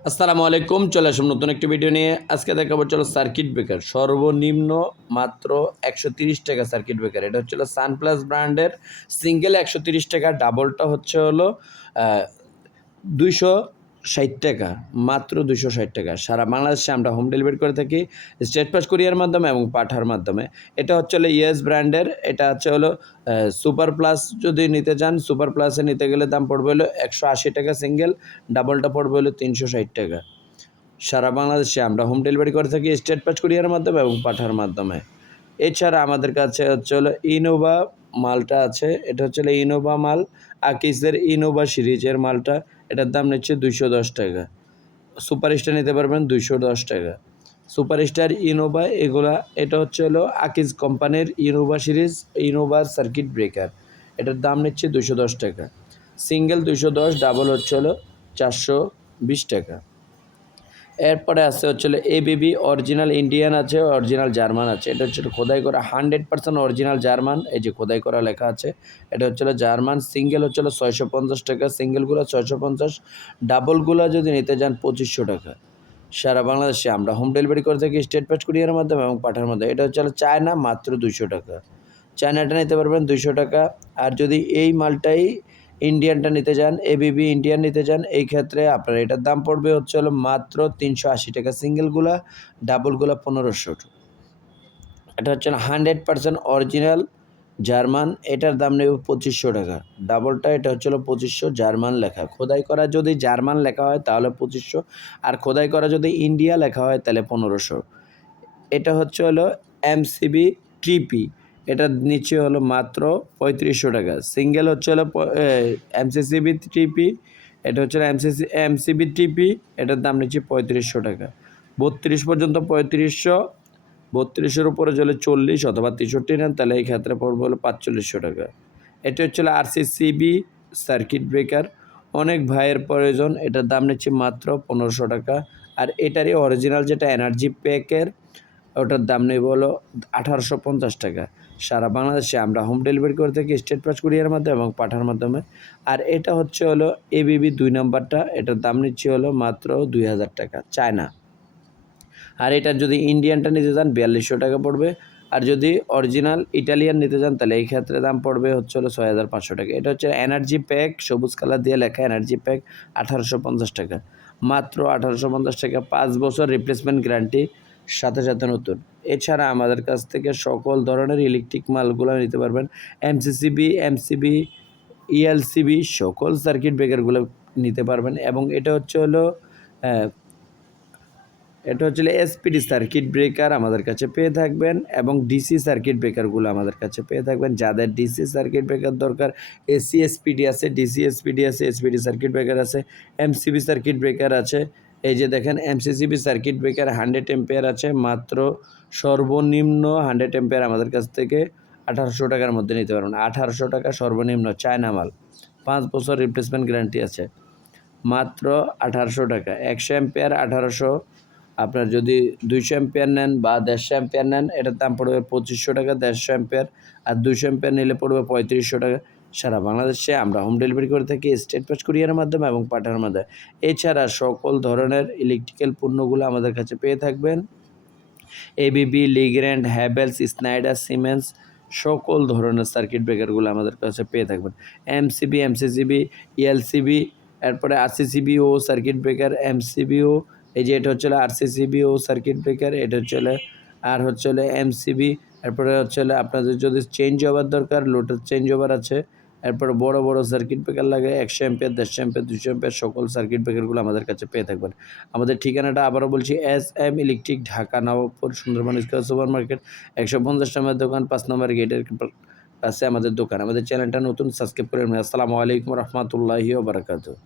আসসালামু আলাইকুম। চলে আসুন নতুন একটি ভিডিও নিয়ে। আজকে দেখাবো চলো সার্কিট ব্রেকার। সর্বনিম্ন মাত্র ৳১৩০ সার্কিট ব্রেকার। এটা হচ্ছে হলো সানপ্লাস ব্র্যান্ডের সিঙ্গেল ৳১৩০, ডাবলটা হচ্ছে হলো আ ৳২৬০, মাত্র ৳২৬০। সারা বাংলাদেশে আমরা হোম ডেলিভারি করে থাকি স্টেট ফাস্ট কুরিয়ার মাধ্যমে এবং পাঠার মাধ্যমে। এটা হচ্ছে হলো ইয়েস ব্র্যান্ডের। এটা হচ্ছে হলো সুপার প্লাস যদি নিতে চান, সুপার প্লাসে নিতে গেলে দাম পড়বে হলো ৳১৮০ সিঙ্গেল, ডাবলটা পড়বে হলো ৳৩৬০। সারা বাংলাদেশে আমরা হোম ডেলিভারি করে থাকি স্টেট ফাস্ট কুরিয়ারের মাধ্যমে এবং পাঠার মাধ্যমে। এছাড়া আমাদের কাছে হচ্ছে হলো ইনোভা মালটা আছে। এটা হচ্ছে হলো ইনোভা মাল, আকিসের ইনোভা সিরিজের মালটা। এটার দাম নিচ্ছে ৳২১০। সুপার স্টার নিতে পারবেন ৳২১০। সুপার স্টার, ইনোভা এগুলা। এটা হচ্ছে হলো আকিজ কোম্পানির Innova series, Innova circuit breaker. এটার দাম নিচ্ছে ৳২১০। সিঙ্গেল ২১০, ডাবল হচ্ছে হলো ৳৪২০। এরপরে আছে হচ্ছে হলো এবিবি অরিজিনাল ইন্ডিয়ান আছে, অরিজিনাল জার্মান আছে। এটা হচ্ছে খোদাই করা 100% অরিজিনাল জার্মান। এই যে খোদাই করা লেখা আছে। এটা হচ্ছে হলো জার্মান। সিঙ্গেল হচ্ছে হলো ৳৬৫০, সিঙ্গেলগুলো ৬৫০, ডাবলগুলো যদি নিতে যান ৳২৫০। সারা বাংলাদেশে আমরা হোম ডেলিভারি করে থাকি স্টেট ফাস্ট কুরিয়ারের মাধ্যমে এবং পাঠার মাধ্যমে। এটা হচ্ছে হলো চায়না, মাত্র ৳২০০। চায়নাটা নিতে পারবেন ৳২০০। আর যদি এই মালটাই ইন্ডিয়ানটা নিতে চান, এবিবি ইন্ডিয়ান নিতে চান, এই ক্ষেত্রে আপনার এটার দাম পড়বে হচ্ছে হলো মাত্র ৳৩৮০ সিঙ্গেলগুলা, ডাবলগুলা ৳১৫০০। এটা হচ্ছে 100% অরিজিনাল জার্মান। এটার দাম নেবে ৳২৫০০। ডাবলটা এটা হচ্ছে হলো ২৫০০, জার্মান লেখা। খোদাই করা যদি জার্মান লেখা হয় তাহলে ২৫০০, আর খোদাই করা যদি ইন্ডিয়া লেখা হয় তাহলে ১৫০০। এটা হচ্ছে হলো এমসিবি ট্রিপি। এটার নিচে হলো মাত্র ৳৩৫০০। সিঙ্গেল হচ্ছে হলো এমসিসিবি ট্রিপি। এটা হচ্ছে এমসিবি ট্রিপি। এটার দাম নিচ্ছে ৳৩৫০০। ৩২ পর্যন্ত ৩৫০০, ৩২-এর উপরে যদি ৪০ অথবা ৬৩ নেন তাহলে এই ক্ষেত্রে পড়বে হলো ৳৪৫০০। এটা হচ্ছে হলো আরসিসিবি সার্কিট ব্রেকার। অনেক ভাইয়ের প্রয়োজন। এটার দাম নিচ্ছে মাত্র ৳১৫০০। আর এটারই অরিজিনাল যেটা এনার্জি প্যাকের, ওটার দাম নেব হলো ৳১৮৫০। সারা বাংলাদেশে আমরা হোম ডেলিভারি করে থাকি স্টেট ফাস্ট কুরিয়ারের মাধ্যমে এবং পাঠার মাধ্যমে। আর এটা হচ্ছে হলো এবিবি ২ নাম্বারটা। এটার দাম নিচ্ছে হলো মাত্র ৳২০০০, চায়না। আর এটার যদি ইন্ডিয়ানটা নিতে চান ৳৪২০০ পড়বে। আর যদি অরিজিনাল ইটালিয়ান নিতে চান তাহলে এই ক্ষেত্রে দাম পড়বে হচ্ছে হলো ৳৬৫০০। এটা হচ্ছে এনার্জি প্যাক, সবুজ কালার দিয়ে লেখা এনার্জি প্যাক, ৳১৮৫০। মাত্র ৳১৮৫০, ৫ বছর রিপ্লেসমেন্ট গ্যারান্টি, সাথে সাথে নতুন। এছাড়া আমাদের কাছ থেকে সকল ধরনের ইলেকট্রিক মালগুলো নিতে পারবেন। এমসিবি, ইএলসিবি সকল সার্কিট ব্রেকারগুলো নিতে পারবেন। এবং এটা হচ্ছে হলো এসপিডি সার্কিট ব্রেকার আমাদের কাছে পেয়ে থাকবেন এবং ডিসি সার্কিট ব্রেকারগুলো আমাদের কাছে পেয়ে থাকবেন। যাদের ডিসি সার্কিট ব্রেকার দরকার, এসি এসপিডি আছে, ডিসি এসপিডি আছে, এসপিডি সার্কিট ব্রেকার আছে, এমসিবি সার্কিট ব্রেকার আছে। এই যে দেখেন এমসিসিবি সার্কিট ব্রেকার 100 এম্পিয়ার আছে, মাত্র সর্বনিম্ন 100 এম্পিয়ার আমাদের কাছ থেকে ৳১৮০০ মধ্যে নিতে পারবেন। ৳১৮০০ সর্বনিম্ন, চায়না মাল, 5 বছর রিপ্লেসমেন্ট গ্যারান্টি আছে। মাত্র ৳১৮০০, ১০০ এম্পিয়ার ১৮০০। আপনার যদি ২০০ অ্যাম্পিয়ার নেন বা ১৫০ অ্যাম্পিয়ার নেন, এটার দাম পড়বে ৳২৫০০, ১৫০ অ্যাম্পিয়ার। আর ২০০ অ্যাম্পিয়ার নিলে পড়বে ৳৩৫০০। সারা বাংলাদেশে আমরা হোম ডেলিভারি করে থাকি স্টেট ফাস্ট কুরিয়ারের মাধ্যমে এবং পাঠানোর মাধ্যমে। এছাড়া সকল ধরনের ইলেকট্রিক্যাল পণ্যগুলো আমাদের কাছে পেয়ে থাকবেন। ABB, Legrand, Havells, Schneider, Siemens সকল ধরনের সার্কিট ব্রেকারগুলো আমাদের কাছে পেয়ে থাকবেন। এমসিবি, এমসিসিবি, ইএলসিবি, এরপরে আরসিসিবিও সার্কিট ব্রেকার, এমসিবিও। এই যে এটা হচ্ছে হলো আরসিসিবিও সার্কিট ব্রেকার, এটা হচ্ছে হলো আর হচ্ছে হলো এমসিবি। এরপরে হচ্ছে হলো আপনাদের যদি চেঞ্জ ওভার দরকার, লোডের চেঞ্জ ওভার আছে। এরপরে বড় বড় সার্কিট ব্রেকার লাগে ১০০ অ্যাম্পিয়ার, ১৫০ অ্যাম্পিয়ার, ২০০ অ্যাম্পিয়ার সকল সার্কিট ব্রেকারগুলো আমাদের কাছে পেয়ে থাকবেন। আমাদের ঠিকানাটা আবারও বলছি, SM electric, Dhaka Nawabpur, Sundarban square super market, ১৫০ নম্বর দোকান, ৫ নম্বর গেটের কাছে আমাদের দোকান। আমাদের চ্যানেলটা নতুন, সাবস্ক্রাইব করে নেবেন। আসসালামু আলাইকুম রহমতুল্লাহি ওয়া বারাকাতুহু।